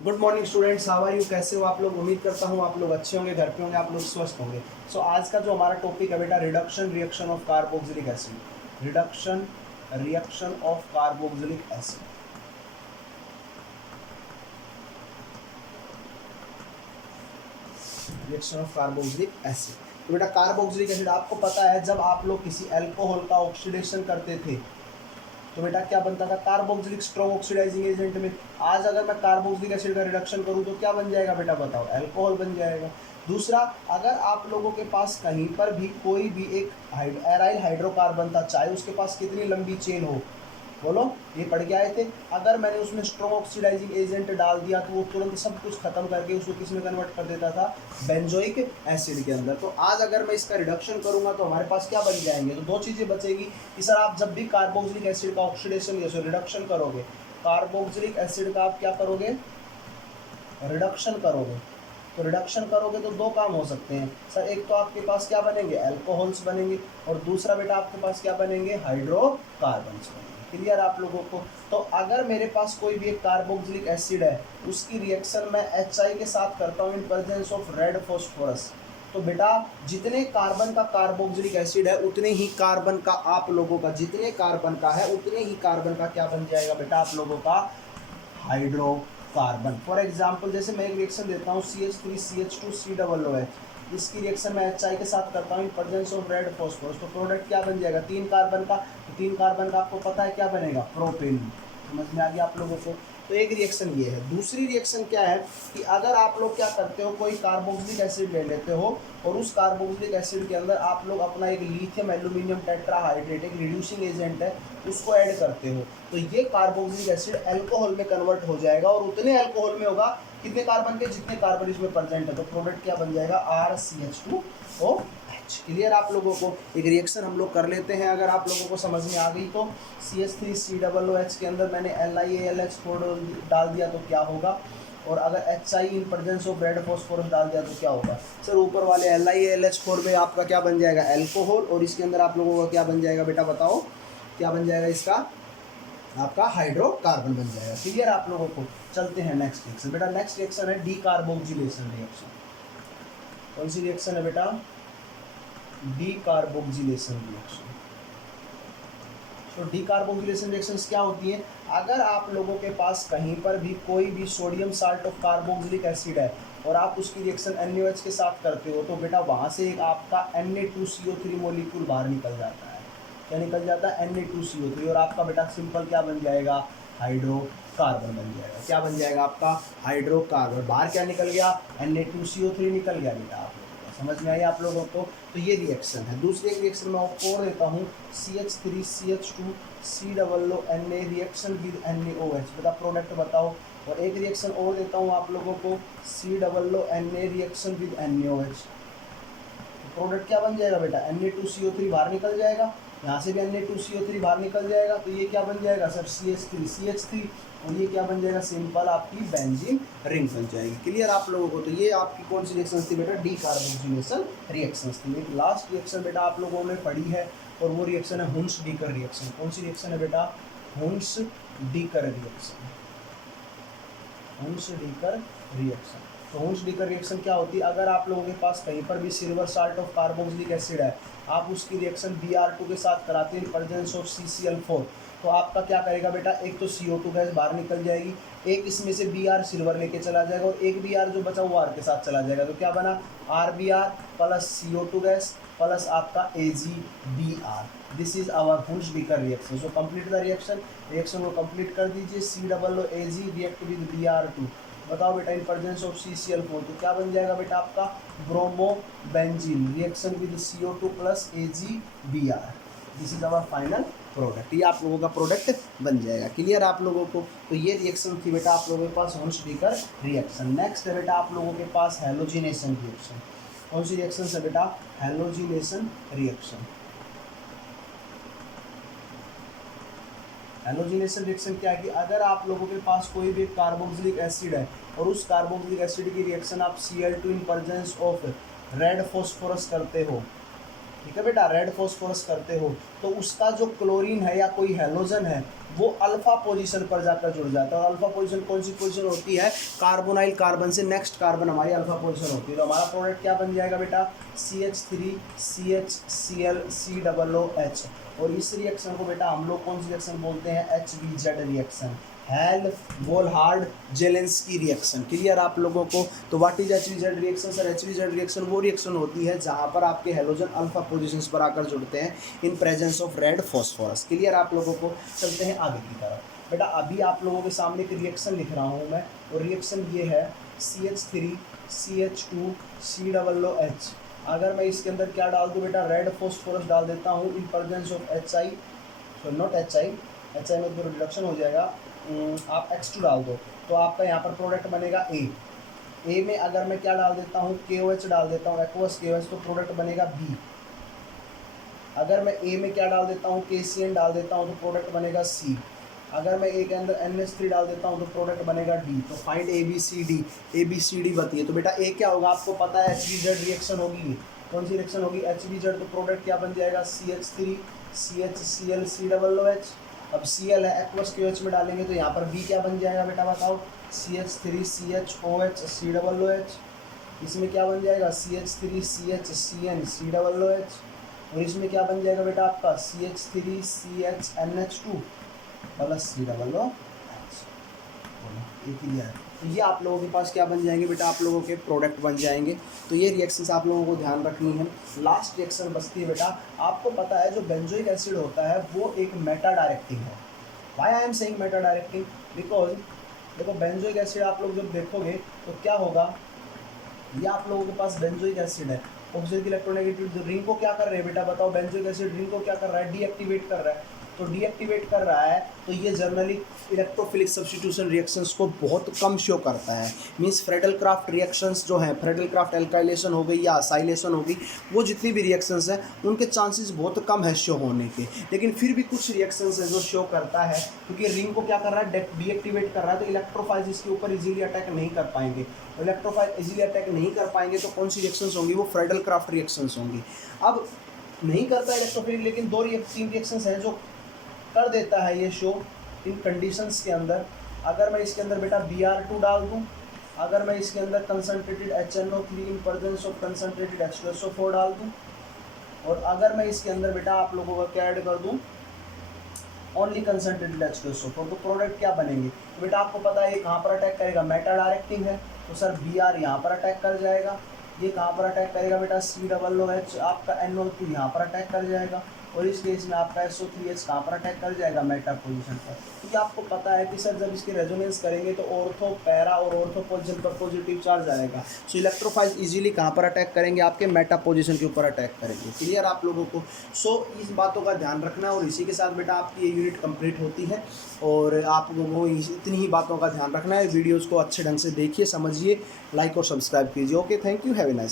Good morning students, how are you? कैसे हो आप लोग? उम्मीद करता हूँ आप लोग अच्छे होंगे, घर पे होंगे, आप लोग स्वस्थ होंगे। सो आज का जो हमारा टॉपिक है बेटा, reduction reaction of carboxylic acid. Reduction reaction of carboxylic acid. Reaction of carboxylic acid. तो बेटा कार्बोक्सिलिक एसिड आपको पता है, जब आप लोग किसी अल्कोहल का ऑक्सीडेशन करते थे तो बेटा क्या बनता था? कार्बोक्सिलिक स्ट्रॉन्ग ऑक्सीडाइजिंग एजेंट में। आज अगर मैं कार्बोक्सिलिक एसिड का रिडक्शन करूं तो क्या बन जाएगा बेटा? बताओ, अल्कोहल बन जाएगा। दूसरा, अगर आप लोगों के पास कहीं पर भी कोई भी एक एराइल हाइड्रोकार्बन था, चाहे उसके पास कितनी लंबी चेन हो, बोलो, ये पढ़ के आए थे। अगर मैंने उसमें स्ट्रॉन्ग ऑक्सीडाइजिंग एजेंट डाल दिया तो वो तुरंत सब कुछ खत्म करके उसको किस में कन्वर्ट कर देता था? बेंजोइक एसिड के अंदर। तो आज अगर मैं इसका रिडक्शन करूंगा तो हमारे पास क्या बन जाएंगे? तो दो चीज़ें बचेगी कि सर आप जब भी कार्बोक्सिलिक एसिड का ऑक्सीडेशन जैसे रिडक्शन करोगे, कार्बोक्सिलिक एसिड का आप क्या करोगे? रिडक्शन करोगे। तो रिडक्शन करोगे तो दो काम हो सकते हैं सर। एक तो आपके पास क्या बनेंगे? अल्कोहल्स बनेंगे, और दूसरा बेटा आपके पास क्या बनेंगे? हाइड्रोकार्बन्स बनेंगे। क्लियर आप लोगों को? तो अगर मेरे पास कोई भी एक कार्बोक्सिलिक एसिड है, उसकी रिएक्शन मैं HI के साथ करता हूँ in presence of red phosphorus, तो बेटा जितने कार्बन का कार्बोक्सिलिक एसिड है उतने ही कार्बन का आप लोगों का, जितने कार्बन का है उतने ही कार्बन का क्या बन जाएगा बेटा? आप लोगों का हाइड्रोकार्बन। फॉर एग्जाम्पल, जैसे मैं एक रिएक्शन देता हूँ CH3CH2COOH, इसकी रिएक्शन मैं HI के साथ करता हूँ in presence of red phosphorus, तो प्रोडक्ट क्या बन जाएगा? 3 कार्बन का। तो 3 कार्बन का आपको पता है क्या बनेगा? प्रोपेन। समझ में आ गया आप लोगों को? तो एक रिएक्शन ये है। दूसरी रिएक्शन क्या है कि अगर आप लोग क्या करते हो, कोई कार्बोक्सिलिक एसिड ले लेते हो और उस कार्बोक्सिलिक एसिड के अंदर आप लोग अपना एक लिथियम एल्यूमिनियम टेट्राहाइड्रेट, एक रिड्यूसिंग एजेंट है, उसको ऐड करते हो, तो ये कार्बोक्सिलिक एसिड अल्कोहल में कन्वर्ट हो जाएगा, और उतने अल्कोहल में होगा कितने कार्बन के? जितने कार्बन इसमें प्रेजेंट है। तो प्रोडक्ट क्या बन जाएगा? RCH2OH। क्लियर आप लोगों को? एक रिएक्शन हम लोग कर लेते हैं, अगर आप लोगों को समझ में आ गई तो। CH3COOH के अंदर मैंने LiAlH4 डाल दिया तो क्या होगा, और अगर HI in presence of red phosphorus डाल दिया तो क्या होगा? सर ऊपर वाले LiAlH4 में आपका क्या बन जाएगा? अल्कोहल, और इसके अंदर आप लोगों का क्या बन जाएगा बेटा? बताओ क्या बन जाएगा इसका? आपका हाइड्रोकार्बन बन जाएगा। क्लियर आप लोगों को? चलते हैं नेक्स्ट रिएक्शन। बेटा नेक्स्ट रिएक्शन है डीकार्बोक्सिलेशन रिएक्शन। कौन सी रिएक्शन है बेटा? Decarboxylation reaction. तो डीकार्बोक्सिलेशन रिएक्शंस क्या होती हैं? अगर आप लोगों के पास कहीं पर भी कोई भी sodium salt of carboxylic acid है और आप उसकी रिएक्शन NaOH के साथ करते हो, तो बेटा वहाँ से एक आपका Na2CO3 मॉलिक्यूल बाहर निकल जाता है। क्या निकल जाता है? Na2CO3, और आपका बेटा सिंपल क्या बन जाएगा? हाइड्रोकार्बन बन जाएगा। क्या बन जाएगा आपका? हाइड्रोकार्बन। बाहर क्या निकल गया? Na2CO3 निकल गया बेटा। आप लोगों को समझ में आया आप लोगों को? तो ये रिएक्शन है। दूसरी एक रिएक्शन मैं आपको और देता हूँ, CH3CH2COONA रिएक्शन विद NaOH। बेटा प्रोडक्ट बताओ। और एक रिएक्शन और देता हूँ आप लोगों को, COONA reaction with NaOH। Product क्या बन जाएगा बेटा? Na2CO3 बाहर निकल जाएगा, यहाँ से भी Na2CO3 बाहर निकल जाएगा, तो ये क्या बन जाएगा सर? CH3CH3, और ये क्या बन जाएगा? सिंपल आपकी बेंजीन रिंग बन जाएगी। क्लियर आप लोगों को? तो ये आपकी कौन सी रिएक्शन थी बेटा? डीकार्बोक्सिलेशन रिएक्शन थी। एक लास्ट रिएक्शन बेटा आप लोगों ने पढ़ी है, और वो रिएक्शन है हुन्स-डीकर रिएक्शन। कौन सी रिएक्शन है बेटा? हुन्स-डीकर रिएक्शन। हुन्स-डीकर रिएक्शन। तो हुन्स-डीकर रिएक्शन क्या होती है? अगर आप लोगों के पास कहीं पर भी silver salt of carboxylic acid है, आप उसकी रिएक्शन Br2 के साथ कराते हैं प्रेजेंस ऑफ CCl4, तो आपका क्या करेगा बेटा? एक तो CO2 गैस बाहर निकल जाएगी, एक इसमें से Br सिल्वर लेके चला जाएगा, और एक Br जो बचा वो R के साथ चला जाएगा। तो क्या बना? RBr plus CO2 gas plus आपका AgBr। This is our Hunsdiecker reaction. So complete the reaction. Reaction को कंप्लीट कर दीजिए। COOAg react with Br2। बताओ बेटा इन प्रेजेंस ऑफ CCl4, तो क्या बन जाएगा बेटा आपका? Bromo benzene reaction with CO2 plus AgBr। This is our final product. ये आप लोगों का प्रोडक्ट बन जाएगा। क्लियर आप लोगों को? तो ये रिएक्शन थी बेटा आप लोगों के पास हुन्स-डीकर रिएक्शन। नेक्स्ट है बेटा आप लोगों के पास हैलोजिनेशन रिएक्शन। कौन सी रिएक्शन है बेटा? Halogenation reaction. हैलोजिनेशन रिएक्शन क्या है कि अगर आप लोगों के पास कोई भी कार्बोक्सिलिक एसिड है और उस कार्बोक्सिलिक एसिड की रिएक्शन आप Cl2 in presence of red phosphorus करते हो, ठीक है बेटा, रेड फॉस्फोरस करते हो तो उसका जो क्लोरीन है या कोई हेलोजन है वो अल्फा पोजीशन पर जाकर जुड़ जाता है। और अल्फा पोजीशन कौन सी पोजीशन होती है, कार्बोनाइल कार्बन से नेक्स्ट कार्बन हमारी अल्फा पोजीशन होती है। तो हमारा प्रोडक्ट क्या बन जाएगा बेटा, CH3CHCl और इस रिएक्शन को बेटा हम लोग कौन सी रिएक्शन बोलते हैं, HBZ reaction, Hell Volhard Zelinsky reaction. Clear आप लोगों को। तो what is HBZ reaction sir, HBZ reaction वो रिएक्शन होती है जहां पर आपके हेलोजन अल्फा पोजीशंस पर आकर जुड़ते हैं in presence of red phosphorus. Clear आप लोगों को। चलते हैं आगे की तरफ। बेटा अभी आप लोगों के सामने एक रिएक्शन लिख रहा हूं मैं, और रिएक्शन ये है CH3CH2COOH। अगर मैं इसके अंदर क्या डाल दूं बेटा, रेड फॉस्फोरस डाल देता हूं in presence of HI, not HI में तो रिडक्शन हो जाएगा, आप X2 डाल दो तो आपका यहाँ पर प्रोडक्ट बनेगा ए में अगर मैं क्या डाल देता हूँ, KOH डाल देता हूँ, एक्वस KOH, तो प्रोडक्ट बनेगा B। अगर मैं ए में क्या डाल देता हूँ, KCN डाल देता हूँ तो प्रोडक्ट बनेगा C। अगर मैं ए के अंदर NH3 डाल देता हूँ तो प्रोडक्ट बनेगा D। तो फाइंड ABCD बताइए। तो बेटा ए क्या होगा, आपको पता है HBZ रिएक्शन होगी। कौन सी रिएक्शन होगी, HBZ। तो प्रोडक्ट क्या बन जाएगा, CH3CHClCOOH। अब Cl है, एक्वस KOH में डालेंगे तो यहाँ पर B क्या बन जाएगा बेटा बताओ, CH3CHOH। इसमें क्या बन जाएगा, CH3CHCnCOOH। और इसमें क्या बन जाएगा बेटा आपका, CH3CHNH2 प्लस COOH। ये क्लियर है। तो ये आप लोगों के पास क्या बन जाएंगे बेटा, आप लोगों के प्रोडक्ट बन जाएंगे। तो ये रिएक्शंस आप लोगों को ध्यान रखनी है। लास्ट रिएक्शन बचती है बेटा, आपको पता है जो बेंजोइक एसिड होता है वो एक मेटा डायरेक्टिंग है। Why I am saying Meta directing, because देखो बेंजोइक एसिड आप लोग जब देखोगे तो क्या होगा, ये आप लोगों के पास बेंजोइक एसिड है, ऑक्सीजन इलेक्ट्रोनेगेटिव रिंग को क्या कर रहे हैं बेटा बताओ, बेंजोइक एसिड रिंग को क्या कर रहा है, डीएक्टिवेट कर रहा है। तो डीएक्टिवेट कर रहा है तो ये जर्नली इलेक्ट्रोफिलिक सब्स्टिट्यूशन रिएक्शंस को बहुत कम शो करता है। मींस फ्रेडल क्राफ्ट रिएक्शंस जो हैं, फ्रेडल क्राफ्ट एल्काइलेशन हो गई या असाइलेशन हो गई, वो जितनी भी रिएक्शंस हैं उनके चांसेस बहुत कम है शो होने के। लेकिन फिर भी कुछ रिएक्शंस है जो शो करता है, क्योंकि रिंग को क्या कर रहा है, डीएक्टिवेट कर रहा है। तो इलेक्ट्रोफाइल्स इसके ऊपर इजीली अटैक नहीं कर पाएंगे। इलेक्ट्रोफाइल इजीली अटैक नहीं कर पाएंगे तो कौन सी रिएक्शंस होंगी, वो फ्रेडल क्राफ्ट रिएक्शंस होंगी। अब नहीं करता इलेक्ट्रोफिलिक, लेकिन तीन रिएक्शंस हैं जो कर देता है ये शो इन कंडीशंस के अंदर। अगर मैं इसके अंदर बेटा Br2 डाल दूं, अगर मैं इसके अंदर concentrated HNO3 in presence of concentrated H2SO4 डाल दूं, और अगर मैं इसके अंदर बेटा आप लोगों का क्या ऐड कर दूं, ओनली कंसनट्रेटेड H2SO4, तो प्रोडक्ट क्या बनेंगे। तो बेटा आपको पता है ये कहाँ पर अटैक करेगा, मेटा डायरेक्टिंग है, तो सर Br यहाँ पर अटैक कर जाएगा। ये कहाँ पर अटैक करेगा बेटा, COOH आपका NO2 यहाँ पर अटैक कर जाएगा। और इस केस में आपका SO3H कहाँ पर अटैक कर जाएगा, मेटा पोजीशन पर। क्योंकि आपको पता है कि सर जब इसके रेजोनेंस करेंगे तो ऑर्थो पैरा और ऑर्थो पोजीशन पर पॉजिटिव चार्ज आएगा। सो इलेक्ट्रोफाइल्स इजीली कहाँ पर अटैक करेंगे, आपके मेटा पोजीशन के ऊपर अटैक करेंगे। क्लियर आप लोगों को। सो इस बातों का ध्यान रखना, और इसी के साथ बेटा आपकी ये यूनिट कंप्लीट होती है। और आप लोगों को इतनी ही बातों का ध्यान रखना है। वीडियोज़ को अच्छे ढंग से देखिए, समझिए, लाइक और सब्सक्राइब कीजिए। Okay, thank you, have a nice.